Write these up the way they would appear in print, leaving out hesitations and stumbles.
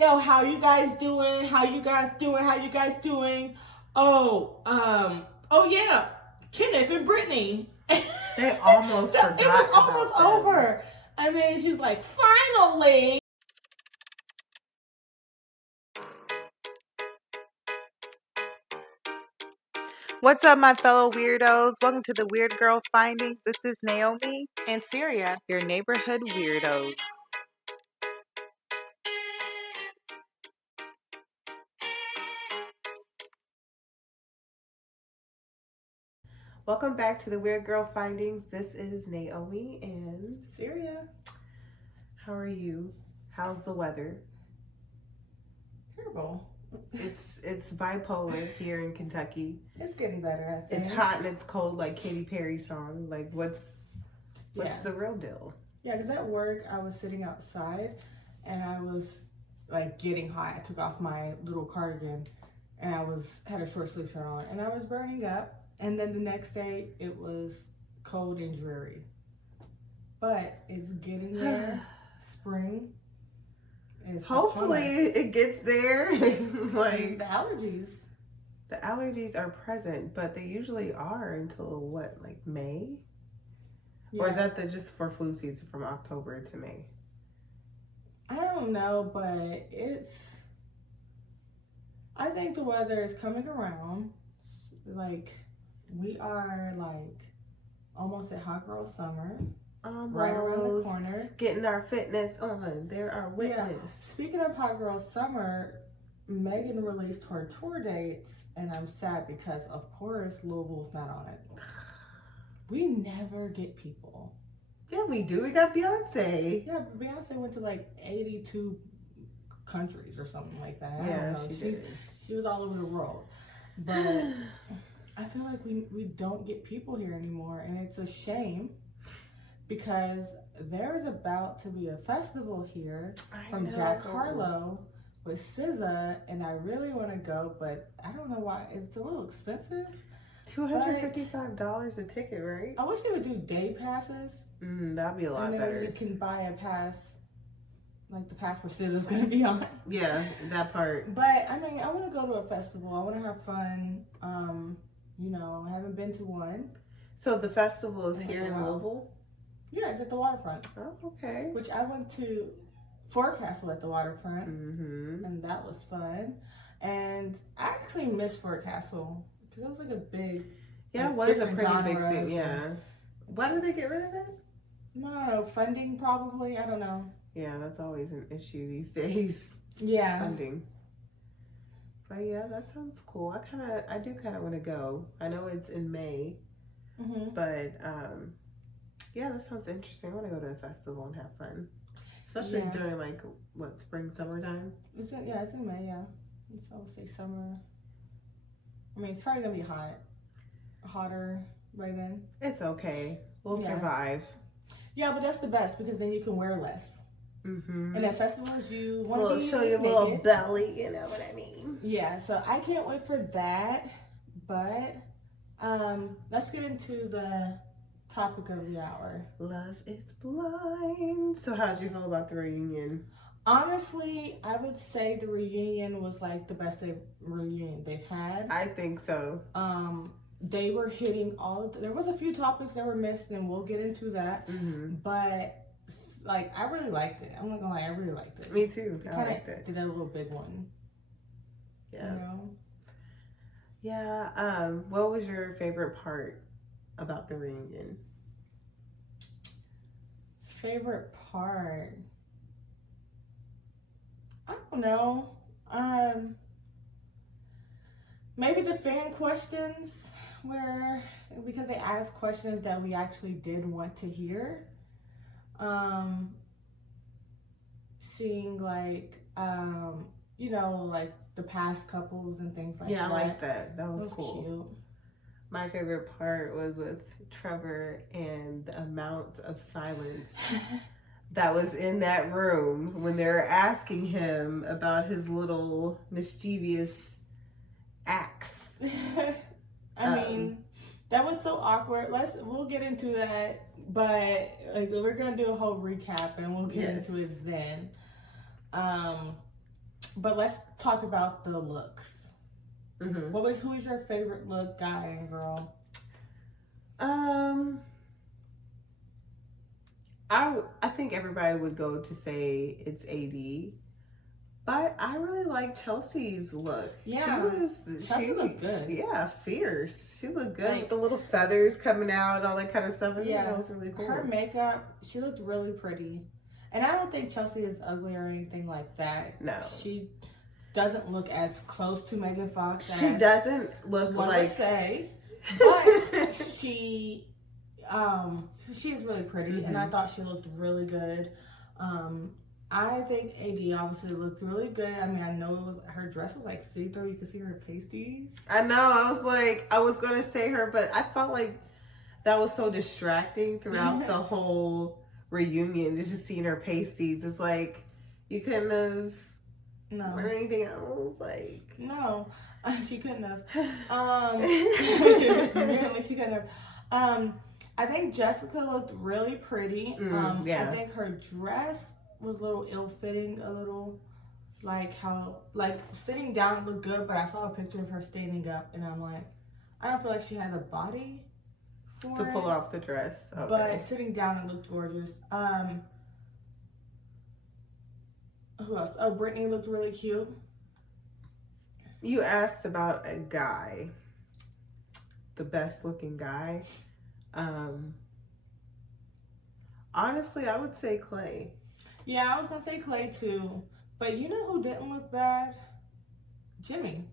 yo, how you guys doing? How you guys doing? How you guys doing? Oh yeah, Kenneth and Brittany. They almost forgot. It was almost over. And then she's like, finally. What's up, my fellow weirdos? Welcome to the Weird Girl Findings. This is Naomi And Syria, your neighborhood weirdos. Welcome back to the Weird Girl Findings. This is Naomi and Syria. How are you? How's the weather? Terrible. It's bipolar here in Kentucky. It's getting better, I think. It's hot and it's cold, like Katy Perry's song. Like, what's the real deal? Yeah, because at work I was sitting outside and I was like getting hot. I took off my little cardigan and I had a short sleeve shirt on and I was burning up. And then the next day it was cold and dreary. But it's getting there. Spring is Hopefully it gets there. Like the allergies. The allergies are present, but they usually are until what, like May? Yeah. Or is that just for flu season from October to May? I don't know, but I think the weather is coming around. Like, we are like almost at hot girl summer. Right around the corner. Getting our fitness on. There are witness. Yeah. Speaking of hot girl summer, Megan released her tour dates, and I'm sad because, of course, Louisville's not on it. We never get people. Yeah, we do. We got Beyonce. Yeah, but Beyonce went to like 82 countries or something like that. Yeah, I don't know. She was all over the world. But I feel like we don't get people here anymore, and it's a shame because there is about to be a festival here from Jack Harlow with SZA, and I really want to go, but I don't know why. It's a little expensive. $255 a ticket, right? I wish they would do day passes. That'd be a lot better. And then you can buy a pass, like the pass where SZA's going to be on. Yeah, that part. But, I mean, I want to go to a festival. I want to have fun. I haven't been to one. So the festival is here in Louisville? Yeah, it's at the waterfront. Oh, okay. Which I went to Forecastle at the waterfront, and that was fun. And I actually miss Forecastle because it was like a big, it was a pretty big thing. Yeah. Why did they get rid of it? No, funding probably. I don't know. Yeah, that's always an issue these days. Yeah, funding. But yeah, that sounds cool. I do kind of want to go. I know it's in May, but yeah, that sounds interesting. I want to go to a festival and have fun. Especially during like spring, summertime. It's in May. Yeah, so I would say summer. I mean, it's probably gonna be hotter by then. It's okay. We'll survive. Yeah, but that's the best because then you can wear less. And at festivals, you want to show your little belly. You know what I mean? Yeah. So I can't wait for that. But let's get into the topic of the hour. Love is blind. So how did you feel about the reunion? Honestly, I would say the reunion was like the best reunion they've had. I think so. They were hitting there was a few topics that were missed, and we'll get into that. But like, I really liked it. I'm not gonna lie, I really liked it. Me too. I liked it. Did a little big one. Yeah. Yeah. What was your favorite part about the reunion? Favorite part? I don't know. Maybe the fan questions because they asked questions that we actually did want to hear. Seeing like, like the past couples and things like that. Yeah, I like that. That was cool. Cute. My favorite part was with Trevor and the amount of silence that was in that room when they were asking him about his little mischievous acts. I mean, that was so awkward. We'll get into that, but like we're gonna do a whole recap and we'll get into it then. But let's talk about the looks. Mm-hmm. Who's your favorite look, guy and girl? I think everybody would go to say it's AD, but I really like Chelsey's look. Yeah, she looked good. Yeah, fierce. She looked good Like, with the little feathers coming out, all that kind of stuff. Yeah, that was really cool. Her makeup, she looked really pretty, and I don't think Chelsey is ugly or anything like that. No, she doesn't look as close to Megan Fox. She doesn't look like say, but she is really pretty, and I thought she looked really good. I think AD obviously looked really good. I mean, I know her dress was like see-through. You could see her pasties. I know. I was going to say her, but I felt like that was so distracting throughout the whole reunion. Just seeing her pasties. It's like, you couldn't have or anything else. Like, no, she couldn't have. Apparently she couldn't have. I think Jessica looked really pretty. Yeah. I think her dress was a little ill-fitting, a little like sitting down looked good, but I saw a picture of her standing up, and I'm like, I don't feel like she had the body to pull off the dress. Okay. But sitting down, it looked gorgeous. Who else? Oh, Brittany looked really cute. You asked about a guy, the best looking guy. Honestly, I would say Clay. Yeah, I was gonna say Clay too, but you know who didn't look bad? Jimmy.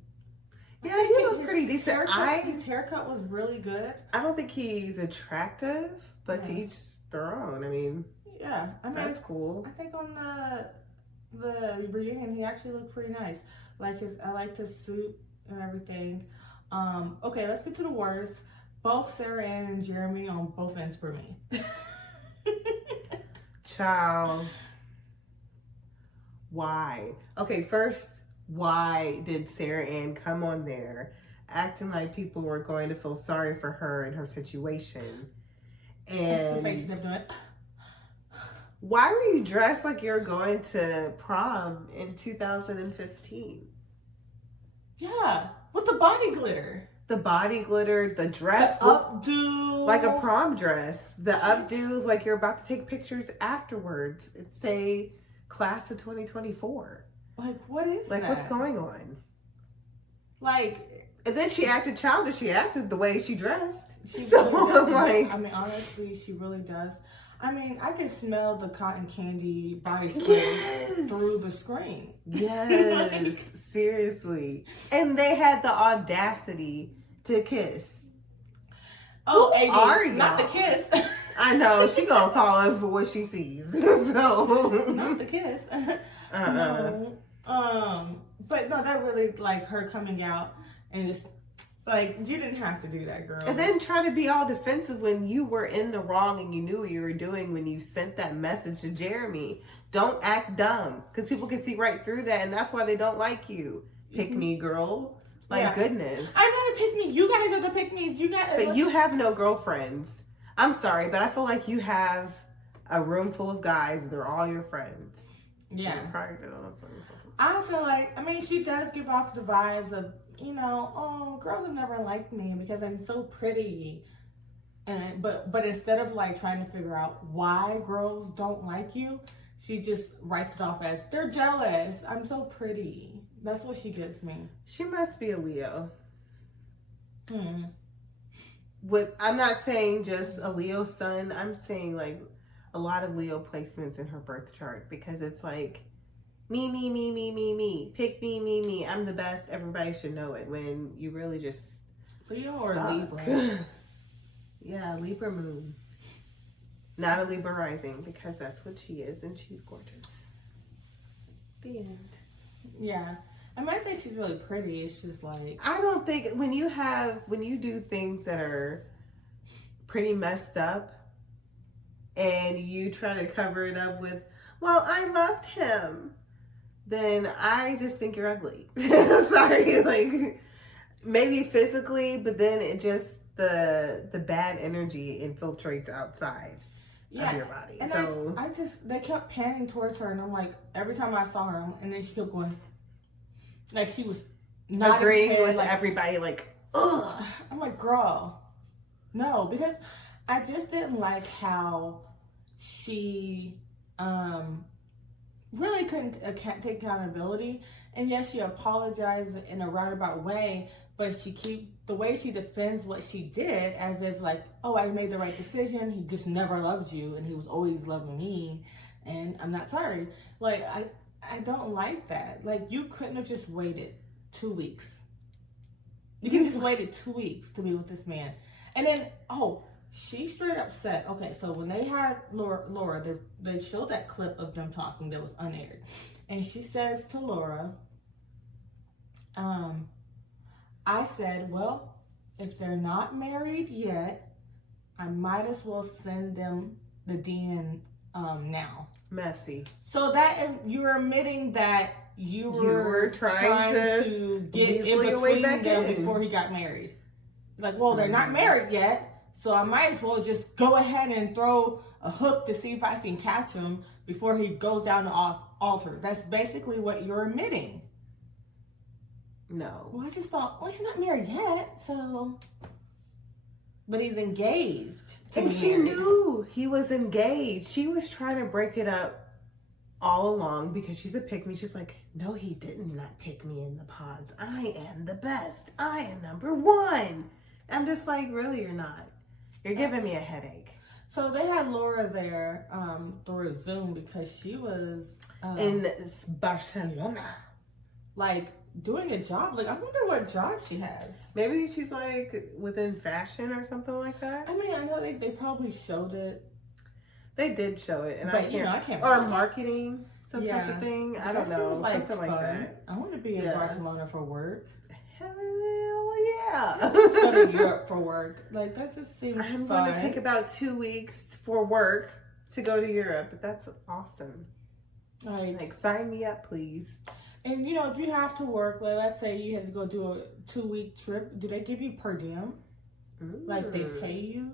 Yeah, he looked pretty decent. His haircut was really good. I don't think he's attractive, but to each their own. I mean, yeah, I mean that's cool. I think on the reunion, he actually looked pretty nice. I liked his suit and everything. Okay, let's get to the worst. Both Sarahanne and Jeramey on both ends for me. Child. Why? Okay, first, why did Sarahanne come on there acting like people were going to feel sorry for her and her situation? And why were you dressed like you're going to prom in 2015? Yeah, with the body glitter. The body glitter, the dress, the updo, like a prom dress. The updos, like you're about to take pictures afterwards. It's a class of 2024. Like, what is that? Like, what's going on? Like, and then she acted childish. She acted the way she dressed. I mean, honestly, she really does. I mean, I can smell the cotton candy body spray through the screen. Yes, seriously. And they had the audacity to kiss. Oh, who are y'all? Not the kiss. I know, she gonna call her for what she sees. So not the kiss. No. But no, that really, like, her coming out and just, like, you didn't have to do that, girl. And then try to be all defensive when you were in the wrong and you knew what you were doing when you sent that message to Jeramey. Don't act dumb, because people can see right through that, and that's why they don't like you. Pick me, girl. Like, goodness. I'm not a pick me. You guys are the pick me's. You guys. But you have no girlfriends. I'm sorry, but I feel like you have a room full of guys. They're all your friends. Yeah. I feel like, I mean, she does give off the vibes of, you know, oh, girls have never liked me because I'm so pretty. And but instead of like trying to figure out why girls don't like you, she just writes it off as, they're jealous. I'm so pretty. That's what she gives me. She must be a Leo. I'm not saying just a Leo sun. I'm saying like a lot of Leo placements in her birth chart, because it's like, me. Pick me. I'm the best. Everybody should know it, when you really just Leo or suck. Libra? Yeah, Libra moon. Not a Libra rising, because that's what she is, and she's gorgeous. The end. Yeah. I mean, I think she's really pretty. It's just like, I don't think when you do things that are pretty messed up and you try to cover it up with, well, I loved him, then I just think you're ugly. Sorry, like maybe physically, but then it just the bad energy infiltrates outside of your body. And so I just, they kept panning towards her, and I'm like, every time I saw her, and then she kept going. Like, she was not agreeing with like, everybody, like, ugh. I'm like, girl, no, because I just didn't like how she really couldn't take accountability. And yes, she apologized in a roundabout way, but the way she defends what she did as if like, oh, I made the right decision. He just never loved you, and he was always loving me, and I'm not sorry. Like, I don't like that. Like, you couldn't have just waited 2 weeks. You can just waited 2 weeks to be with this man. And then, she straight up said, okay, so when they had Laura, they showed that clip of them talking that was unaired. And she says to Laura, I said, well, if they're not married yet, I might as well send them the DN now. Messy. So that you're admitting that you were trying to get in between them before he got married. Like, well, they're not married yet, so I might as well just go ahead and throw a hook to see if I can catch him before he goes down the altar. That's basically what you're admitting. No. Well, I just thought, well, he's not married yet, so... But he's engaged. And she knew he was engaged. She was trying to break it up all along because she's a pick me. She's like, no, he didn't not pick me in the pods. I am the best. I am number one. I'm just like, really, you're not. You're giving me a headache. So they had Laura there through a Zoom because she was... in Barcelona. Like, doing a job. Like, I wonder what job she has. Maybe she's like within fashion or something like that. I mean, I know they probably showed it. They did show it, and but, I can't. Or marketing, some type of thing. I don't know, like something fun. like that. I want to be in Barcelona for work. Hell yeah! Let's go to Europe for work. Like, that just seems I'm fun. going to take about 2 weeks for work to go to Europe, but that's awesome. Like sign me up, please. And, you know, if you have to work, like, let's say you have to go do a 2-week trip, do they give you per diem? Like, they pay you?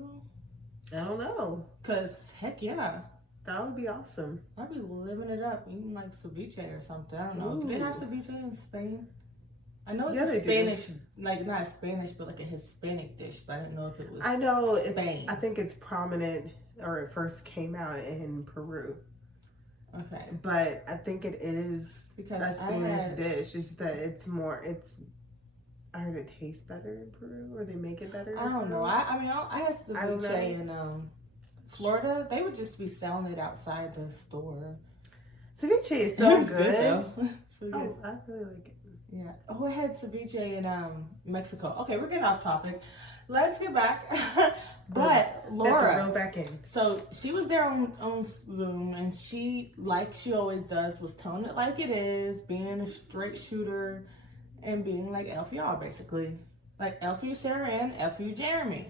I don't know. Because, heck yeah. That would be awesome. I'd be living it up, eating, like, ceviche or something. I don't know. Do they have ceviche in Spain? I know it's a Spanish, like, not Spanish, but, like, a Hispanic dish, but I didn't know if it was I know Spain. I think it's prominent, or it first came out in Peru. Okay. But I think it is because a Spanish dish. It's that I heard it tastes better in Peru, or they make it better. I don't know. I mean, I had ceviche in Florida. They would just be selling it outside the store. Ceviche is so good. Oh, I really like it. Yeah. Oh, I had ceviche in Mexico. Okay, we're getting off topic. Let's get back. But Laura, go back in. So she was there on Zoom, and she, like she always does, was telling it like it is, being a straight shooter, and being like F y'all, basically. Like F you Sarahanne, F you Jeramey.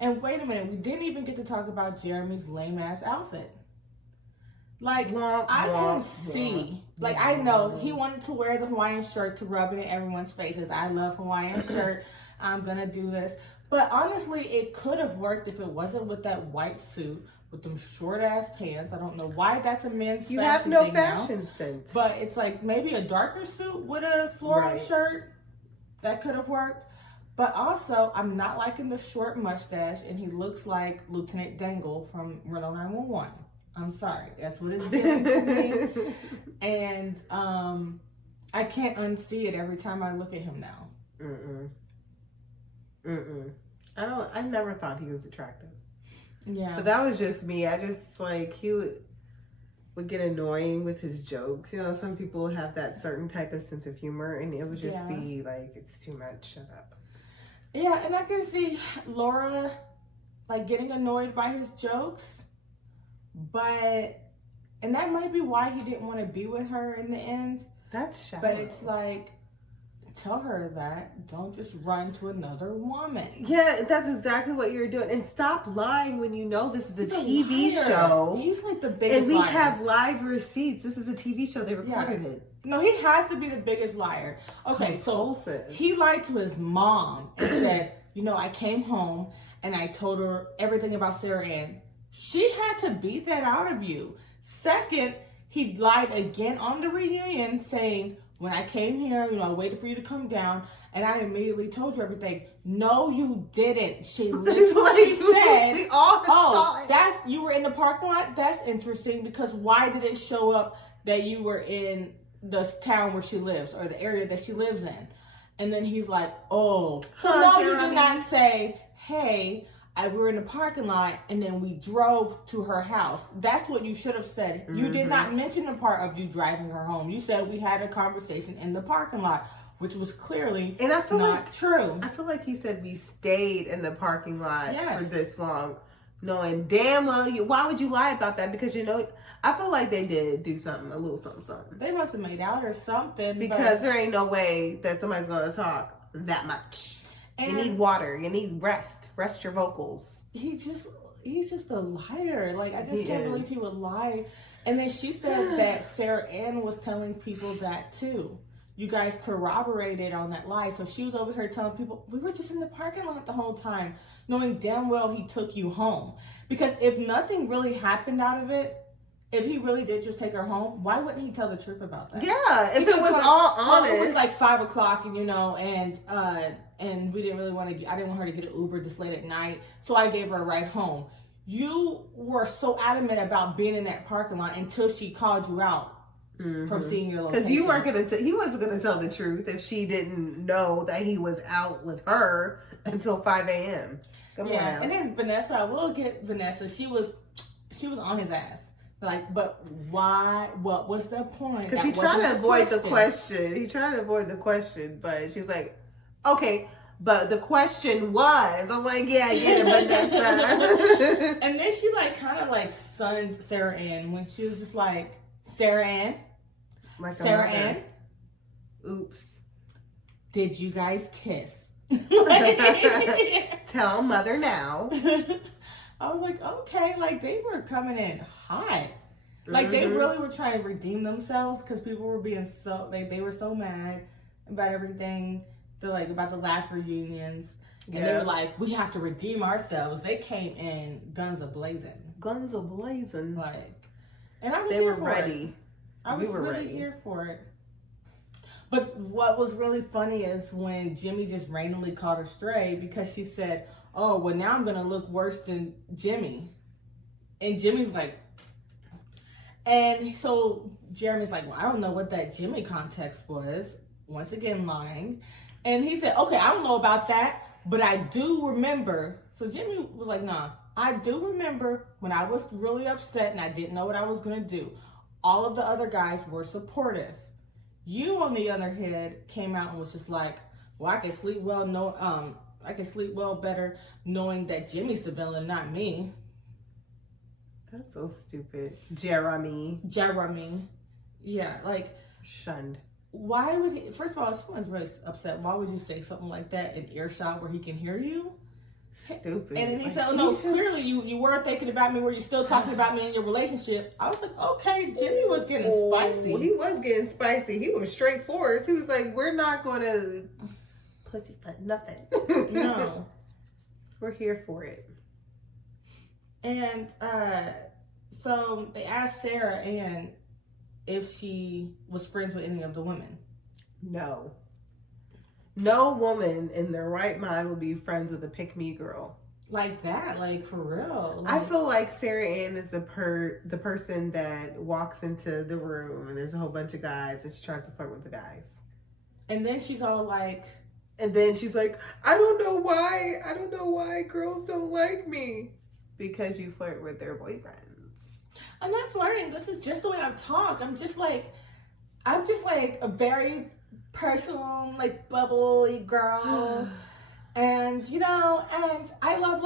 And wait a minute, we didn't even get to talk about Jeremy's lame ass outfit. Like, I can see, like, I know he wanted to wear the Hawaiian shirt to rub it in everyone's faces. I love Hawaiian shirt. I'm going to do this. But honestly, it could have worked if it wasn't with that white suit with them short ass pants. I don't know why that's a men's fashion. You have no thing fashion now, sense. but it's like maybe a darker suit with a floral shirt. That could have worked. But also, I'm not liking the short mustache, and he looks like Lieutenant Dangle from Reno 911. I'm sorry. That's what it's doing to me. And I can't unsee it every time I look at him now. I never thought he was attractive. Yeah. But that was just me. I just, like, he would get annoying with his jokes. You know, some people have that certain type of sense of humor, and it would just be like, it's too much. Shut up. Yeah, and I can see Laura, like, getting annoyed by his jokes. And that might be why he didn't want to be with her in the end. That's shallow. But it's like, tell her that. Don't just run to another woman. Yeah, that's exactly what you're doing. And stop lying when you know this is a TV show. He's like the biggest liar. And we liar. have live receipts. This is a TV show. They recorded it. No, he has to be the biggest liar. Okay, so he lied to his mom and said, you know, I came home and I told her everything about Sarahanne. She had to beat that out of you. Second, he lied again on the reunion saying, When I came here, I waited for you to come down, and I immediately told you everything. No, you didn't. She literally said, we all saw it. You were in the parking lot? That's interesting, because why did it show up that you were in the town where she lives, or the area that she lives in? And then he's like, oh. So no, you did not say, hey, we were in the parking lot, and then we drove to her house. That's what you should have said. Mm-hmm. You did not mention the part of you driving her home. You said we had a conversation in the parking lot, which was clearly not true. I feel like he said we stayed in the parking lot for this long, knowing damn well why would you lie about that? Because I feel like they did do something, a little something. They must have made out or something. Because there ain't no way that somebody's going to talk that much. And you need water. You need rest. Rest your vocals. He's just a liar. Like, I just can't believe he would lie. And then she said that Sarahanne was telling people that too. You guys corroborated on that lie. So she was over here telling people, we were just in the parking lot the whole time, knowing damn well he took you home. Because if nothing really happened out of it, if he really did just take her home, why wouldn't he tell the truth about that? Yeah, if it was all honest. It was like 5 o'clock, and we didn't really want to. I didn't want her to get an Uber this late at night, so I gave her a ride home. You were so adamant about being in that parking lot until she called you out from seeing your location. Because you weren't he wasn't gonna tell the truth if she didn't know that he was out with her until 5 a.m. Come on now. And then Vanessa, I will get Vanessa. She was on his ass. Like, but why? What was the point? Because he tried to avoid the question. He tried to avoid the question, but she's like, okay, but the question was. I'm like, yeah, I get it, Vanessa. And then she kind of sunned Sarahanne when she was just like, Sarahanne, Sarahanne, oops, did you guys kiss? Tell mother now. I was like, okay, they were coming in hot. They really were trying to redeem themselves because people were being they were so mad about everything. They're about the last reunions. And they were like, we have to redeem ourselves. They came in guns a-blazing. Guns a-blazing. And I was here for it. I was really here for it. But what was really funny is when Jimmy just randomly called her stray because she said, oh, well, now I'm going to look worse than Jimmy. And Jimmy's like, and so Jeremy's like, well, I don't know what that Jimmy context was. Once again, lying. And he said, okay, I don't know about that, but I do remember. So Jimmy was like, nah, I do remember when I was really upset and I didn't know what I was going to do. All of the other guys were supportive. You, on the other hand, came out and was just like, well, I can sleep well, I can sleep well better knowing that Jimmy's the villain, not me. That's so stupid. Jeramey. Yeah, shunned. Why would he, first of all, if someone's really upset, why would you say something like that in earshot where he can hear you? Stupid. And then he said, oh no, clearly you were thinking about me, were you still talking about me in your relationship? I was like, okay, Jimmy was getting spicy. He was getting spicy. He was straightforward. He was like, we're not going to pussyfoot nothing. No. We're here for it. And so they asked Sarahanne if she was friends with any of the women. No. No woman in their right mind would be friends with a pick-me girl. Like that, for real. I feel like Sarahanne is the person that walks into the room and there's a whole bunch of guys and she tries to flirt with the guys. And then she's all like... And then she's like, I don't know why girls don't like me. Because you flirt with their boyfriends. I'm not flirting. This is just the way I talk. I'm just like a very personal, bubbly girl. And, and I love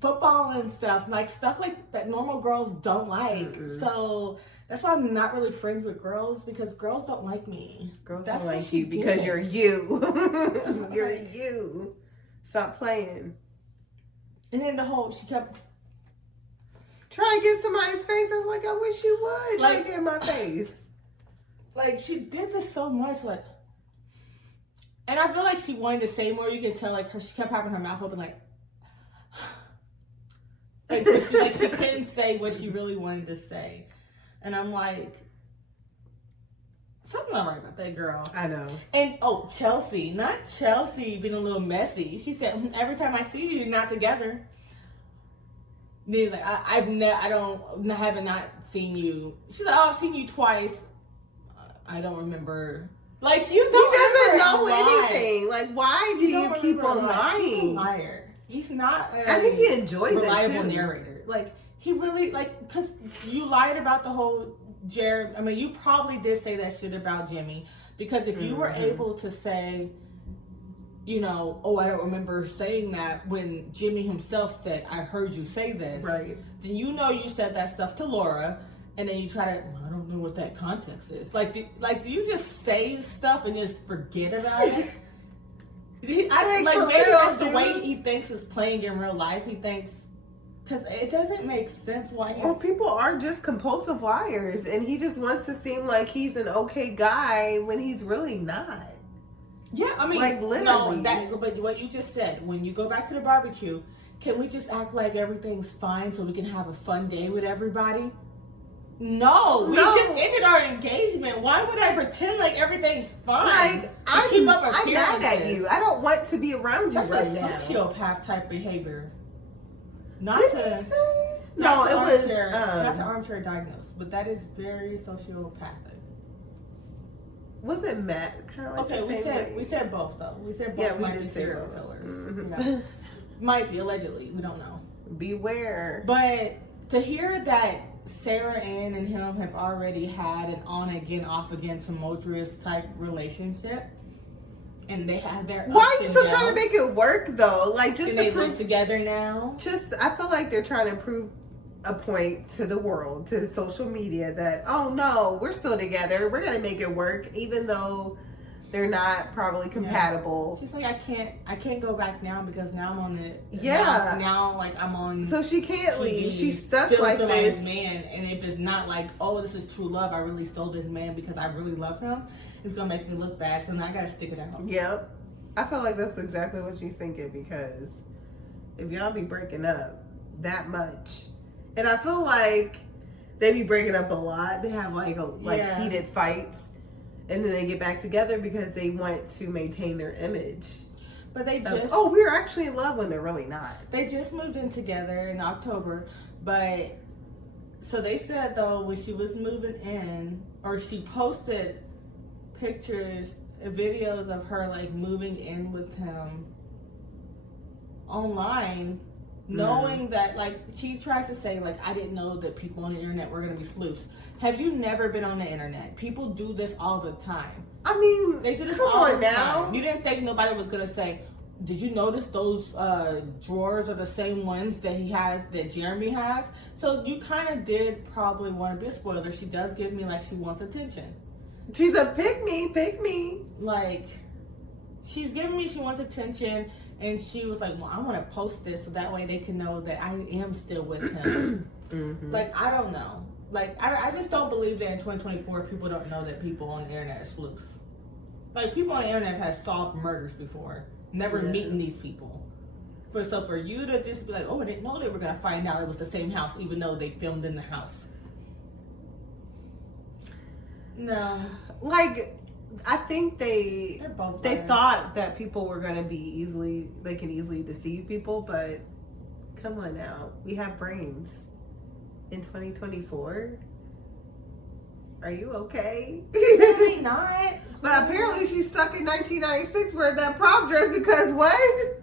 football and stuff. Stuff that normal girls don't like. Mm-mm. So that's why I'm not really friends with girls, because girls don't like me. Girls don't like you because you're you. You're you. Stop playing. And then she kept... Try to get somebody's face. I was like, I wish you would. Try to get in my face. She did this so much, and I feel like she wanted to say more. You can tell, she kept having her mouth open, she couldn't say what she really wanted to say. And I'm like, something not right about that girl. I know. And Chelsey, not Chelsey being a little messy. She said, every time I see you, you're not together. Then he's like, I haven't not seen you. She's like, I've seen you twice. I don't remember. Like, you don't. He doesn't know anything. Like, why do you keep on lying? He's a liar. He's not. I think he enjoys reliable it too. Narrator. Like, he really because you lied about the whole Jeremy. I mean, you probably did say that shit about Jimmy, because if you were able to say, I don't remember saying that, when Jimmy himself said, I heard you say this, right? Then you said that stuff to Laura, and then you try to, I don't know what that context is. Do you just say stuff and just forget about it? Maybe that's the way he thinks is playing in real life. He thinks, because it doesn't make sense why he's... Or people are just compulsive liars, and he just wants to seem like he's an okay guy when he's really not. Yeah, I mean, like, literally. No, but what you just said, when you go back to the barbecue, can we just act like everything's fine so we can have a fun day with everybody? No, we just ended our engagement. Why would I pretend like everything's fine? Like, I'm mad at you. I don't want to be around you right now. That's a sociopath type behavior. Not to armchair diagnose, but that is very sociopathic. Was it Matt? Kind of like we said both though. We said both might be serial killers. Mm-hmm. Yeah. Might be, allegedly. We don't know. Beware. But to hear that Sarahanne and him have already had an on again, off again tumultuous type relationship, and they have their why are you still trying to make it work though? Like, just and they live together now. I feel like they're trying to prove a point to the world, to social media, that no, we're still together. We're gonna make it work, even though they're not probably compatible. Yeah. She's like, I can't go back now because now I'm on it. Yeah. Now like I'm on. So she can't TV, leave. She's stuck like this. Man, and if it's not like, this is true love, I really stole this man because I really love him, it's gonna make me look bad. So now I gotta stick it out. Yep. I feel like that's exactly what she's thinking, because if y'all be breaking up that much, and I feel like they be breaking up a lot. They have heated fights. And then they get back together because they want to maintain their image. But they just... we're actually in love, when they're really not. They just moved in together in October. But, so they said, though, when she was moving in, or she posted pictures, videos of her, moving in with him online, knowing that, she tries to say, I didn't know that people on the internet were going to be sleuths. Have you never been on the internet? People do this all the time. I mean, they do this come all on the now. time. You didn't think nobody was going to say, did you notice those drawers are the same ones that that Jeremy has? So you kind of did probably want to be a spoiler. She does give me she wants attention. She's a pick me. She's giving me, she wants attention. And she was like, well, I want to post this so that way they can know that I am still with him. Mm-hmm. I don't know. I just don't believe that in 2024 people don't know that people on the internet are sleuths. People on the internet have solved murders before. Never meeting these people. So for you to just be like, I didn't know they were going to find out it was the same house even though they filmed in the house. No. I think they thought that people were going to be they can easily deceive people, but come on now. We have brains in 2024. Are you okay? Probably not. But apparently she's stuck in 1996 wearing that prom dress because what?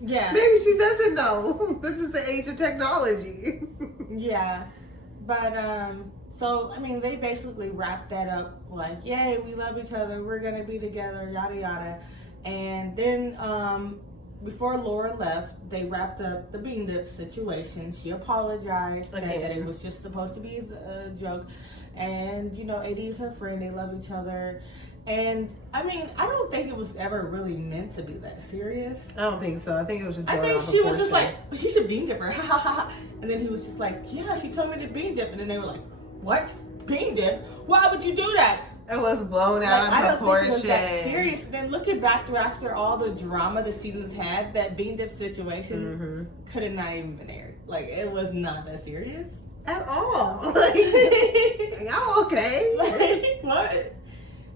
Yeah. Maybe she doesn't know. This is the age of technology. Yeah. But, so, they basically wrapped that up yay, we love each other, we're going to be together, yada, yada. And then, before Laura left, they wrapped up the bean dip situation. She apologized, said that it was just supposed to be a joke. And, AD is her friend, they love each other. And, I don't think it was ever really meant to be that serious. I don't think so. I think it was just I think she was just well, she should bean dip her. And then he was just yeah, she told me to bean dip. And then they were like, what? Bean dip? Why would you do that? It was blown out of proportion. I don't think it was that serious. Then looking back through after all the drama the seasons had, that bean dip situation could have not even been aired. It was not that serious. At all. Y'all okay? What?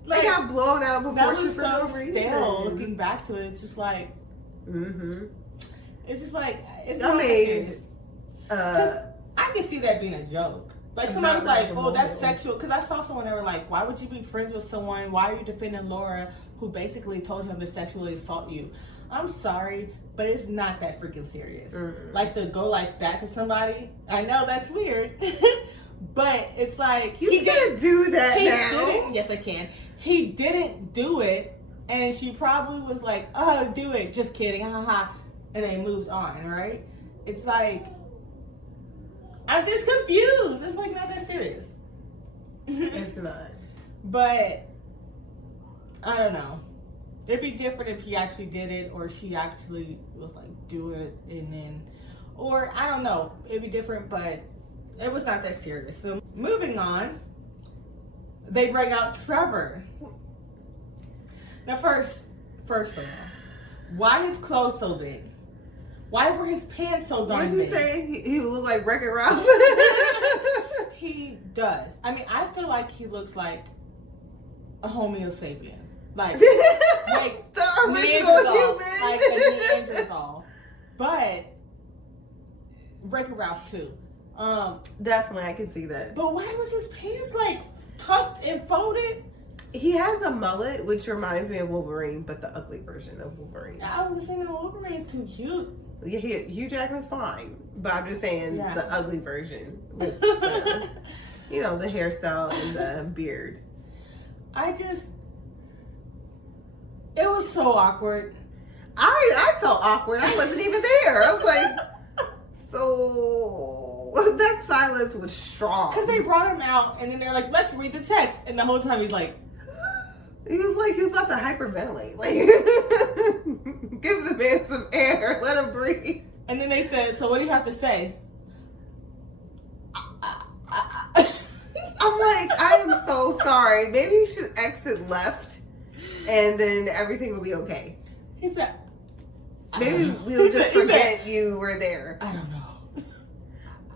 Like, they got blown out of proportion for no reason. Stale, looking back to it, it's just like, it's just like, it's I not mean, I can see that being a joke. Like, somebody was like, oh, that's sexual. Because I saw someone, they were like, why would you be friends with someone? Why are you defending Laura, who basically told him to sexually assault you? I'm sorry, but it's not that freaking serious. Like, to go like that to somebody, I know that's weird. But it's like, you can't do that now. Yes, I can. He didn't do it, and she probably was like, oh, do it. Just kidding. Haha. And they moved on, right? It's like, I'm just confused. It's like not that serious. It's not. But I don't know. It'd be different if he actually did it, or she actually was like, do it, and then, or I don't know. It'd be different, but it was not that serious. So moving on, they bring out Trevor. Now first of all, why his clothes so big? Why were his pants so darn big? What did you say? He looked like Wreck-It Ralph? He does. I mean, I feel like he looks like a Homo sapien. Like the original human. Like a Neanderthal. But Wreck-It Ralph too. Definitely, I can see that. But why was his pants like tucked and folded? He has a mullet, which reminds me of Wolverine, but the ugly version of Wolverine. I was thinking Wolverine's too cute. Yeah, Hugh Jackman's fine, but I'm just saying the ugly version with the, the hairstyle and the beard. It was so awkward. I felt awkward. I wasn't even there. I was like, so that silence was strong. Because they brought him out, and then they're like, let's read the text. And the whole time he's like, he was about to hyperventilate. Like, give the man some air. Let him breathe. And then they said, so what do you have to say? I'm like, I am so sorry. Maybe you should exit left, and then everything will be okay. He said, maybe we'll just forget you were there. I don't know.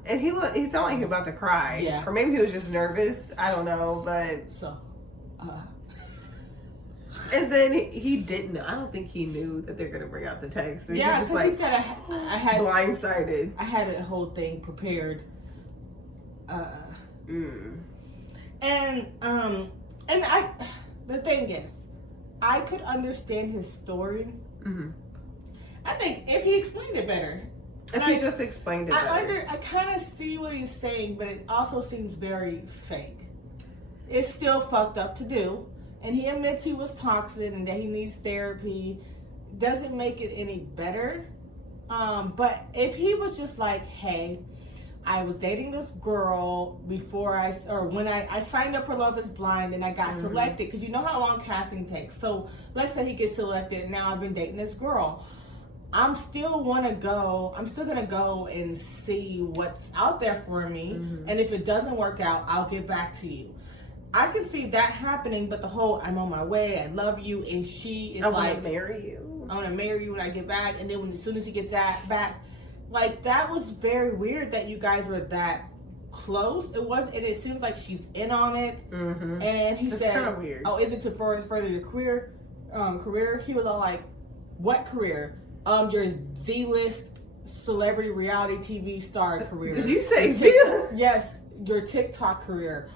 And he sounded like he was about to cry. Yeah. Or maybe he was just nervous. I don't know, but... So, and then he didn't. I don't think he knew that they're going to bring out the text. And yeah, just like, he said I had... blindsided. I had a whole thing prepared. And the thing is, I could understand his story. Mm-hmm. I think if he explained it better. If he just explained it better. I kind of see what he's saying, but it also seems very fake. It's still fucked up to do. And he admits he was toxic and that he needs therapy. Doesn't make it any better. But if he was just like, hey, I was dating this girl when I signed up for Love is Blind and I got selected, because you know how long casting takes. So let's say he gets selected and now I've been dating this girl. I'm still gonna go and see what's out there for me. And if it doesn't work out, I'll get back to you. I can see that happening, but the whole I'm on my way, I love you, and she is like, I want to marry you. I want to marry you when I get back. And then as soon as he gets back, like, that was very weird that you guys were that close. It was, and it seems like she's in on it. And he said, kind of weird. Oh, is it to further your career? He was all like, what career? Your Z-list celebrity reality TV star career. Did you say Z-list? Yes, your TikTok career.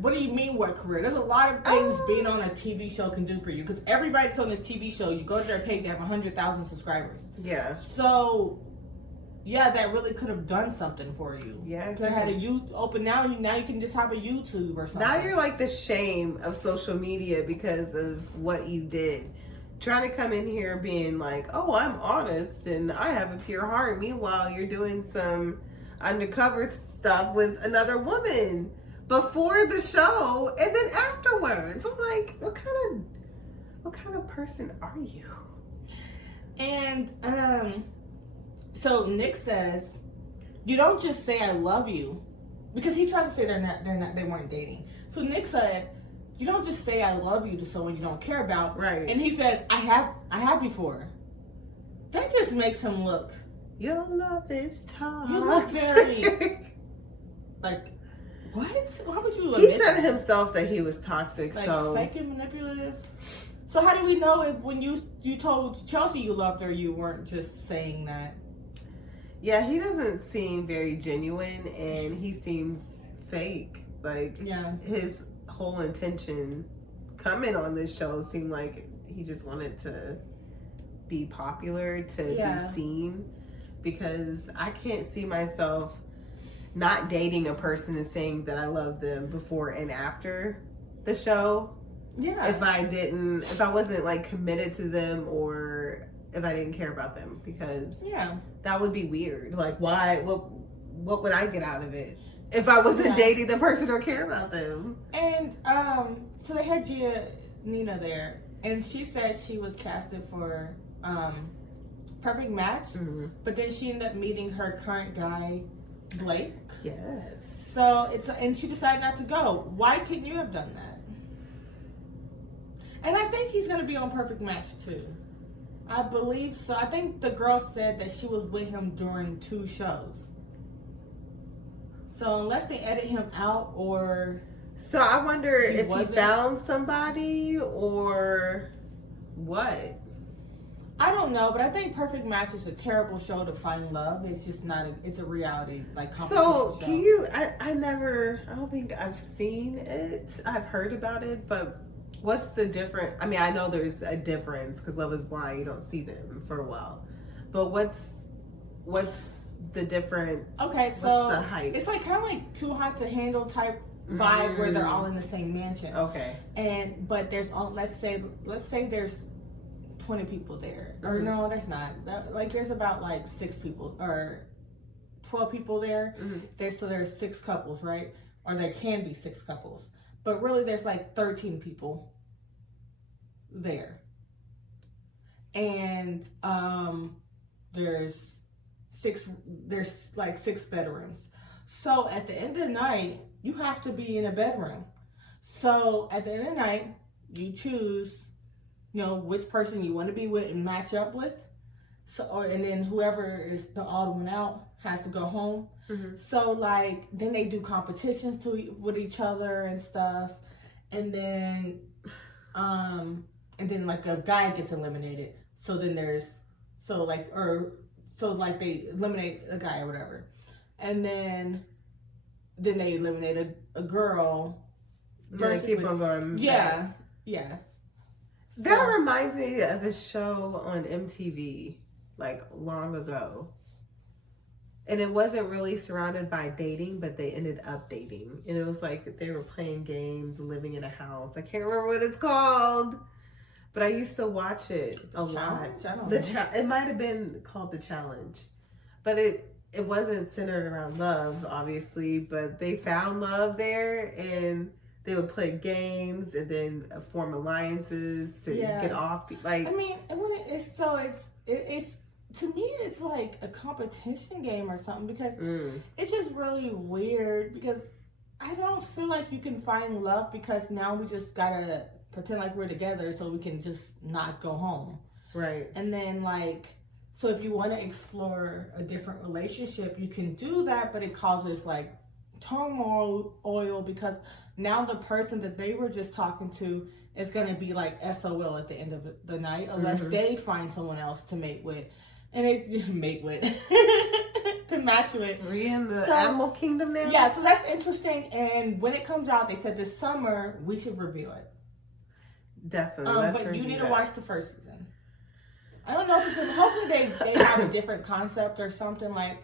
What do you mean, what career? There's a lot of things being on a TV show can do for you. Because everybody that's on this TV show, you go to their page, they have 100,000 subscribers. Yeah. So, yeah, that really could have done something for you. Yeah. Could have had a YouTube open now. Now you can just have a YouTube or something. Now you're like the shame of social media because of what you did. Trying to come in here being like, oh, I'm honest and I have a pure heart. Meanwhile, you're doing some undercover stuff with another woman before the show and then afterwards. I'm like, what kind of person are you? And so Nick says, you don't just say I love you, because he tries to say they weren't dating. So Nick said, you don't just say I love you to someone you don't care about. Right. And he says, I have before. That just makes him look, your love is toxic. you look very like What? Why would you? He said himself that he was toxic. Like, so fake and manipulative. So how do we know if when you told Chelsey you loved her, you weren't just saying that? Yeah, he doesn't seem very genuine, and he seems fake. Like, yeah, his whole intention coming on this show seemed like he just wanted to be popular, to be seen, because I can't see myself not dating a person and saying that I love them before and after the show. Yeah. If I wasn't like committed to them, or if I didn't care about them, because that would be weird. Like, why? What would I get out of it if I wasn't dating the person or care about them? And so they had Nina there, and she said she was casted for Perfect Match, but then she ended up meeting her current guy, Blake. Yes. So and she decided not to go. Why couldn't you have done that? And I think he's gonna be on Perfect Match too. I believe so. I think the girl said that she was with him during 2 shows. So unless they edit him out, or so I wonder if he found somebody or what. I don't know, but I think Perfect Match is a terrible show to find love. It's just not it's a reality like competition show. So can you? I don't think I've seen it. I've heard about it, but what's the difference? I mean, I know there's a difference because Love is Blind, you don't see them for a while. But what's the different? Okay, so what's the hype? It's like kind of like Too Hot to Handle type vibe where they're all in the same mansion. Okay. But there's let's say there's 20 people there, or no, there's not. Like there's about like 6 people or 12 people there. There's 6 couples, right? Or there can be 6 couples, but really there's like 13 people there, and there's like 6 bedrooms. So at the end of the night, you have to be in a bedroom. So at the end of the night, you choose, which person you want to be with and match up with. So, and then whoever is the odd one out has to go home. So like, then they do competitions with each other and stuff. And then like a guy gets eliminated. So then they eliminate a guy or whatever. And then they eliminate a girl. Yeah, keep on going. Yeah. So, that reminds me of a show on MTV, like long ago. And it wasn't really surrounded by dating, but they ended up dating. And it was like they were playing games, living in a house. I can't remember what it's called, but I used to watch it a lot. I don't know. It might have been called The Challenge, but it wasn't centered around love, obviously. But they found love there, and they would play games and then form alliances to get off. Like, I mean, it's to me, it's like a competition game or something, because it's just really weird, because I don't feel like you can find love because now we just gotta pretend like we're together so we can just not go home. Right. And then so if you want to explore a different relationship, you can do that, but it causes like turmoil because now the person that they were just talking to is going to be like SOL at the end of the night unless they find someone else to mate with. And to match with. Are we in the animal kingdom now? Yeah, so that's interesting. And when it comes out, they said this summer we should review it. Definitely. But you need to watch the first season. I don't know if it's going to, hopefully they have a different concept or something, I